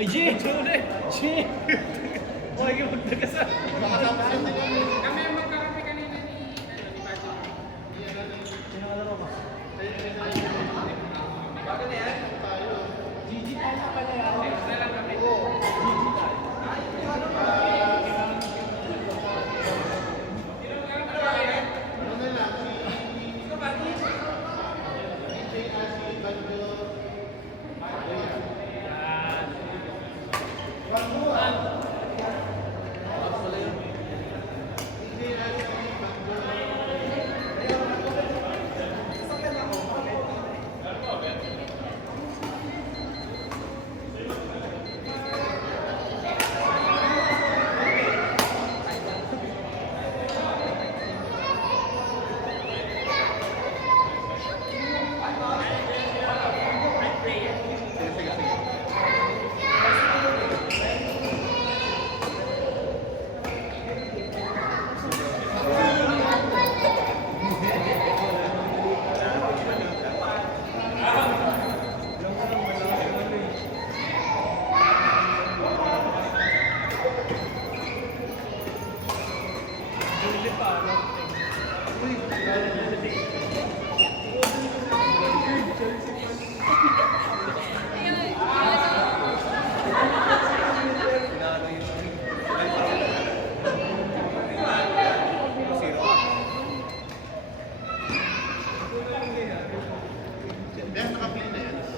Ay, G! Ulit! G! Huwag yung magdagasa. Kami ang magkakampi kanina ni Pacho. Sino ka laro ba? Bago na yan? GG tayo na pala yan. Extra lang kami. GG tayo.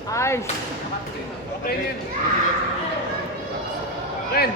Nice! Okay yun. Ren!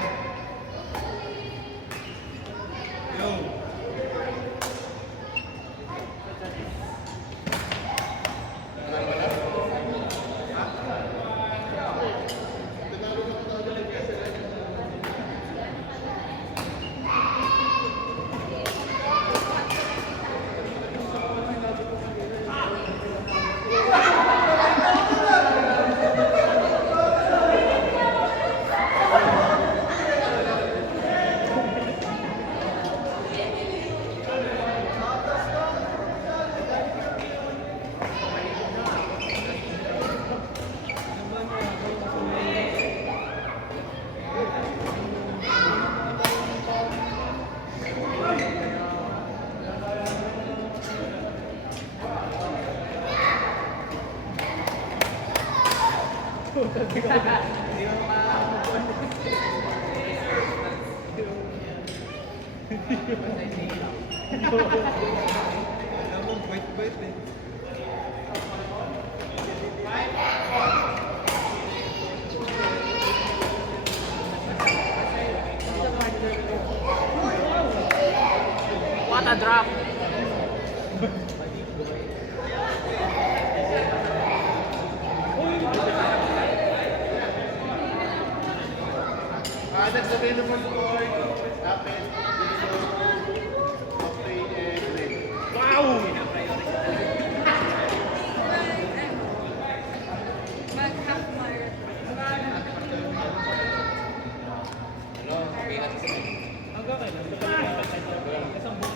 What a drop! Next available score, Lapid, Octay, and Ray. Wow! Hanggang kailan? Isang buwan na lang. Isang buwan.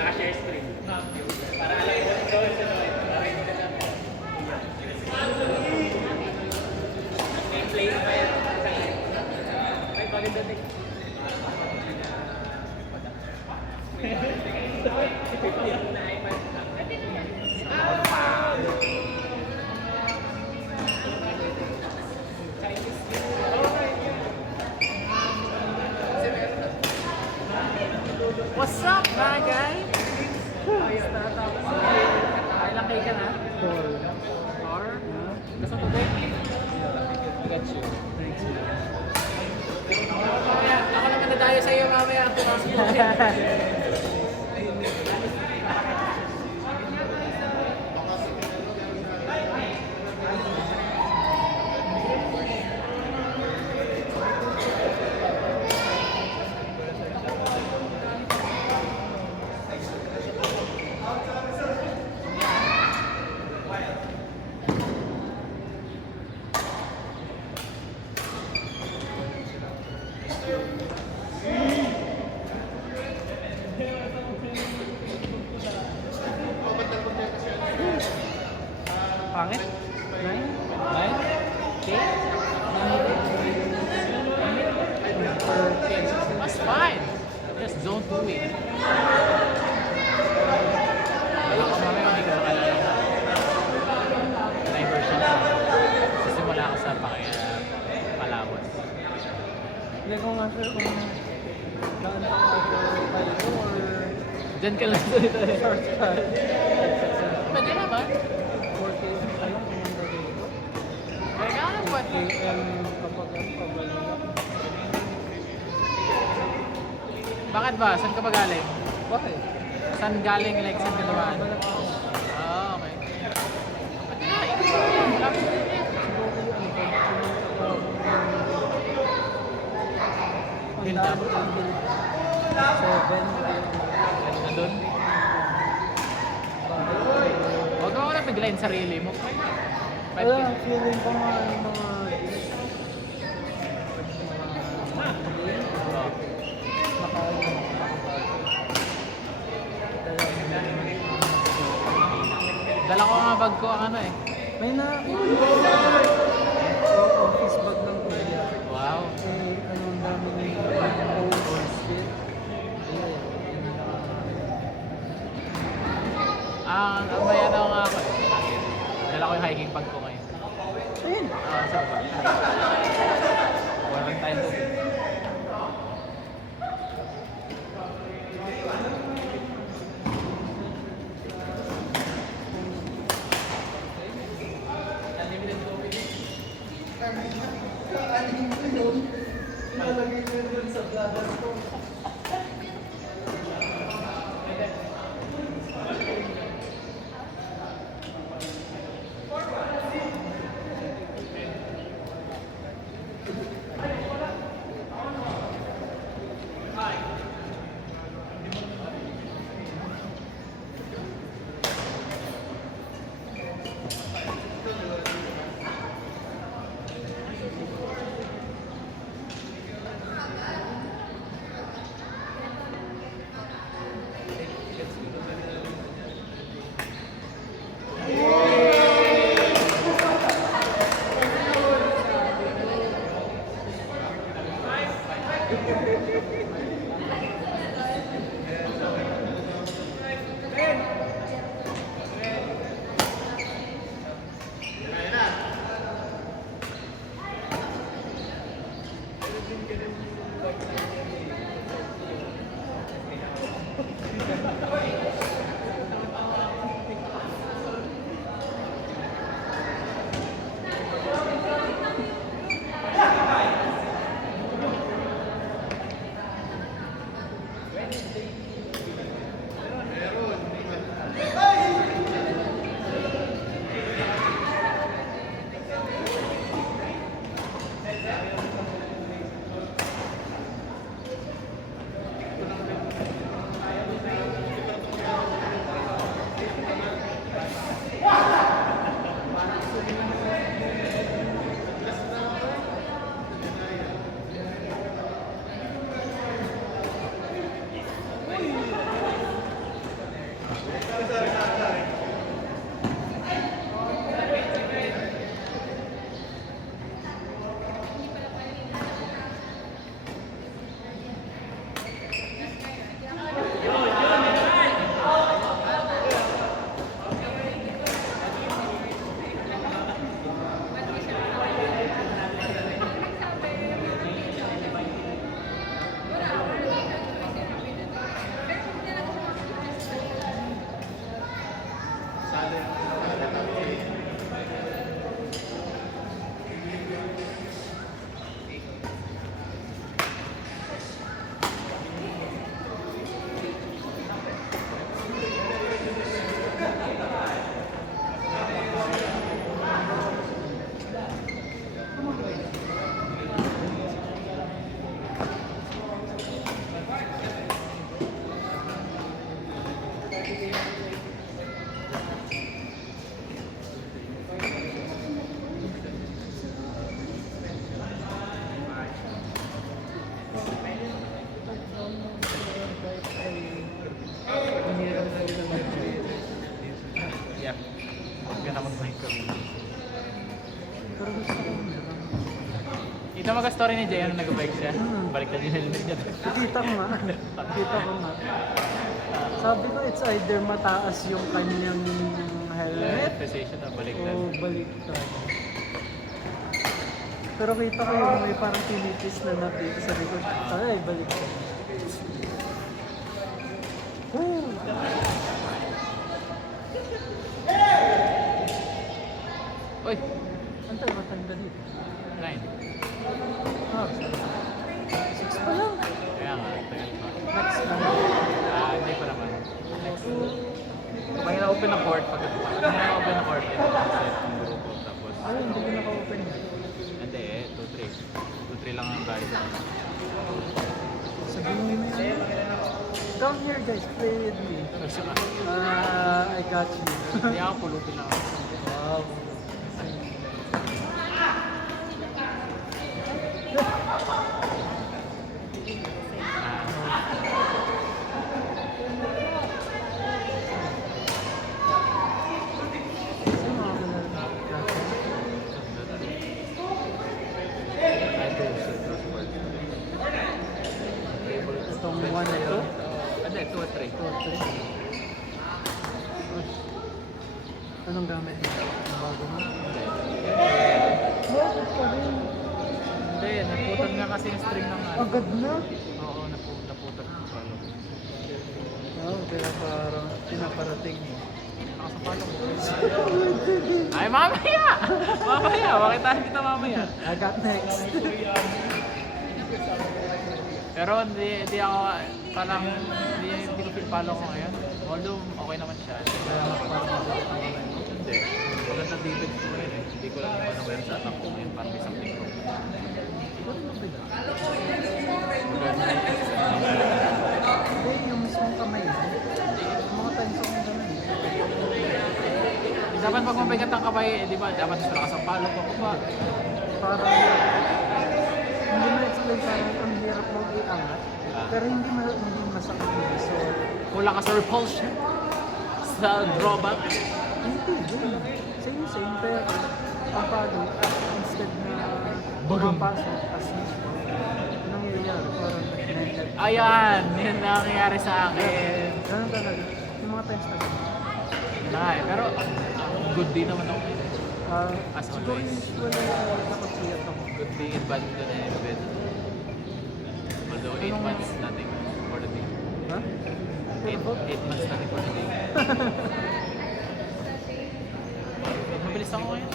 Naka-share screen. Para alam mo ito sa may play na pa yan. Ay, bagay dati. What's up, mga guys? Ayos na tapos. Ilang kay ka na? 4. Or? Gusto mo ba? I got you. Thanks, man. Mamaya, ako naman nadayo sa iyo mamaya. Ang pumasok mo. Pangit? 9? 9? 8? That's fine. Just don't do it. Wala ko mamaya hindi ko makalala. Diversion. Sisimula ako sa Palawan. Hindi ko nga sure kung daan ako tayo or Diyan ka lang dito. short cut. Pwede naman. 4K. Ayun kung ang gagawin ko. Kaya nga what? AM kapag ang pabalik. Bakit ba? Saan ka ba galing? Bakit? Saan galing? Like, saan ka naman? Balak ko. Ah, okay. Pwede na. Malapit na yan. Siguro ko ano ba? Ang Build dami up. ng build. 7. Nandun? Huwag mo na biglayin sarili mo. Wala, feeling ko nga yung mga Dala ko nga bag ko ang ano eh. may na office bag ng kuya. Wow. Eh, anong dami ng old shit. Ang bayan ako nga ako eh. Dala ko yung hiking bag ko ngayon. Ayun. Sa baba. Walang tayo tubig. Ilalagay ko yun sa bladas ko. Siya mag-story ni Jay, ano nag-bike siya? Baliktad yung helmet niya. Nakita ko nga. Nakita ko nga. Sabi ko, it's either mataas yung kanyang helmet Precision na baliktad. o baliktad. Pero kita ko yung may parang tinipis na dito sa likod. Ay, baliktad. Woo! Uy! Antay, matanda dito. 9. Ah, 6 pa lang. Kaya nga, tagal pa. Next lang. Hindi pa naman. Next. Kapag na-open na court, pag na-open na court, ito set ng grupo. Tapos, Ay, hindi ko naka-open. hindi eh, 2-3. 2-3 lang ang guys. Sabihin mo yun. Come here guys, play with me. Gusto ka? I got you. Hindi ako pulutin lang ako. Wow. Saan mga kalala? Itong one na ito? Hindi, 2 at 3. Ito, ito. Anong gamit mo? Ang bago mo? Bakit pa rin? Hindi, naputan nga kasi yung string ng ano. Agad na? Oo, naputan ng palo. Oo, kaya parang pinaparating mo. Nakasapalo ko. Ay, mamaya! Mamaya! Makitaan kita mamaya. I got next. Pero hindi ako, parang hindi ko pinapalo ko ngayon. Although, okay naman siya. Kaya parang Hindi. Maganda defense ko rin eh. Hindi ko lang naman naware sa attack ko ngayon. Parang may something wrong. hindi, yung mismong kamay. Yung mga times akong ganun. Dapat pag mabigat ang kamay, di ba? Dapat mas malakas ang palo ko ba? Parang hindi na-explain parang ang hirap mo iangat. Pero hindi masakit yun. So, Kulang ka sa repulsion. Sa drawback. hindi yun. Same, pero ang palo, instead na pumapasok as usual, nangyayari parang nag-net. Ayan! Yan na nangyayari sa akin. Ganun talaga. Yung mga times na ganun. Pero good din naman ako. As Siguro always. usually nakapiyat ako. Could be in badminton and bit. Although 8 Anong- months nothing for the day. Ha? 8 months nothing for the day. Mabilis ako ngayon.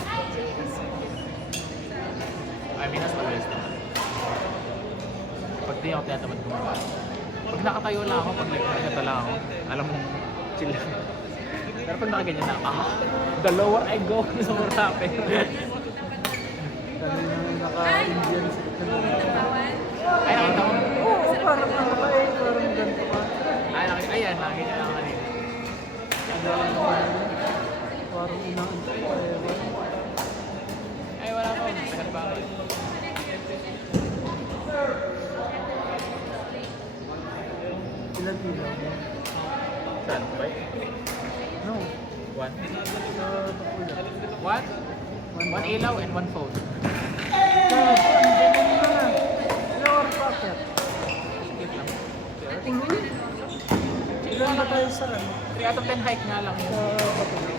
I mean, mas mabilis naman. Pag di ako tinatamad gumawa. Pag nakatayo lang ako, pag nagkagata lang ako, alam mo, chill lang. Pero pag nakaganyan na, the lower I go, the more happy. Kami nang naka-Indian sa Ay, nakita mo? Oo, parang parang ganito ka. Ayan, nakita lang kanina. Parang inaanto pa Ay, wala pa. Tagal pa ako. Ilan ilaw mo? Saan ba? No. One. Bakula. One? One ilaw and one phone. Lower pocket. Skip lang. Ilan ba tayo sa ano? 3 out of 10 hike nga lang Sa yun. Bakula.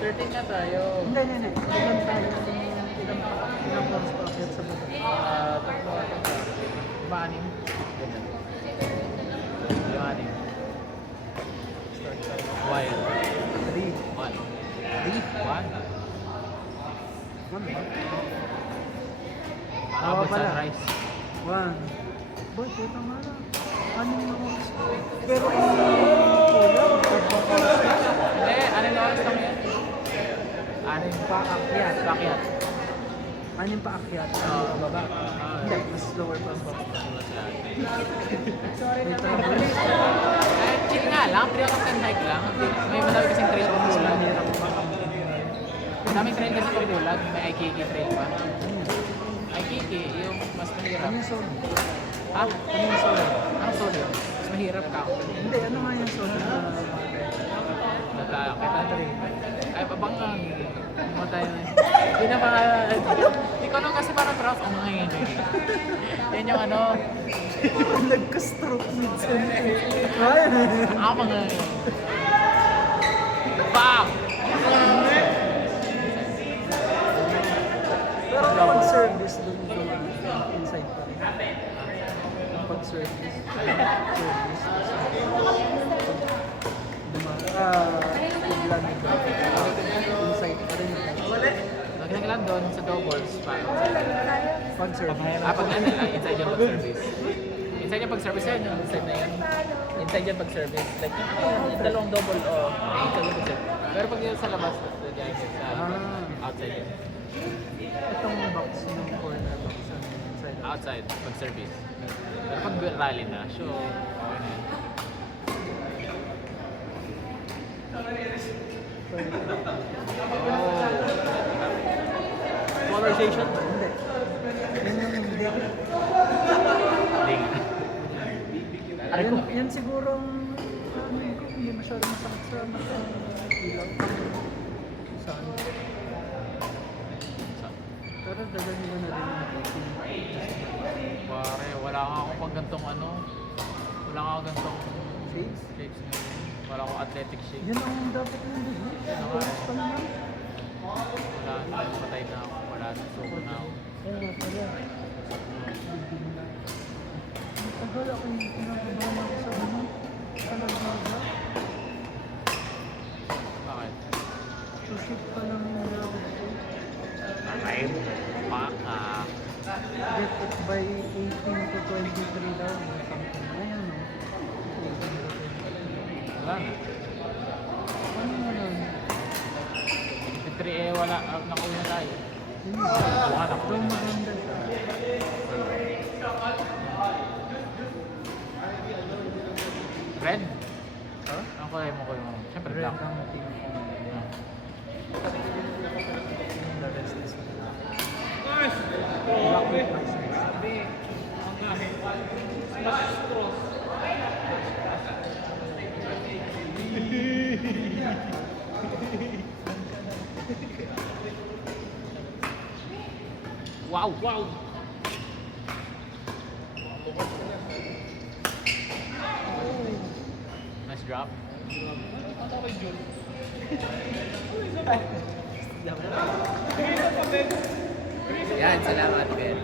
13 na tayo. Hindi. Ilan tayo ilang lower pocket sa Bakula? Tatlo ata tayo. 5-6. Ganyan. 5-6. Start tayo. Wild. 3. 1. 3? 1. One ba? Abot pala. sunrise. 1. Boy, puta nga lang. Ano yung oras? Pero kung kulang, Hindi, ano na oras lang yan? Anim pa akyat. Akyat. anim pa akyat. Oo. Baba. Hindi, mas lower pa ang baba. May travel. Chill nga lang, 3 out of 10 hike lang. May madami kasing trail kung bulag. Madaming trail kasi kung bulag, may Aikiki trail pa. Aikiki, yung mas mahirap. Ano yung solo? Ha? Ano yung solo? Ang solo? Mas mahirap ka. Hindi, ano nga yung solo na Nagkakita. Ay, pabangang. Matay na. Hindi na mga... Hindi ko alam kasi parang rough. Ano nga yun? Yan yung ano... Nagka-stroke minsan. Ay, Mga... Bam! pero pag service dun inside pa rin. Pag service. Bigla inside pa rin. Lagyan lang doon sa doubles. Pag service. Pag ano, inside yung pag-service. Inside yung pag-service yan, yung inside na yan. Inside yung pag-service. Like, yung dalawang double o inside yung pag-service. Pero pag yun sa labas, lagyan yung sa outside yun. Itong box yung corner box inside. Outside, pag-service. Pero pag rally na, sure. Okay na yun. Polarization? Hindi. Yun yung hindi. Ding. Yan siguro hindi masyadong masakit sa mata. Ilaw. Sa ano. Pero dagdagan nila na din yung protein. Pare, wala ka akong pang gantong ano. Wala ka akong gantong Shades? shapes ngayon. Wala akong athletic shape. Yan ang dapat yung din. Oras pa naman. Wala na, patay na ako. Wala na, suko na ako. Kaya nga pala. Ang tagal ako yung pinagabahan ako sa ano. Sa nagbaga. Bakit? Sushoot pa lang yung lawag ko. Patay. Paka. Get it by 18 to 23 daw. Or something. Ayan o. 18 to 23. Wala na. Ano nga lang? 53 eh, wala. Nakuha na tayo. Yun. Buka na ko. Pero maganda siya. Red? Ha? Ang kulay mo ko yung... Siyempre, Red black. ang team ko. The rest is black with white size. Wow! Wow! Nice drop. Yan, salamat, Ben.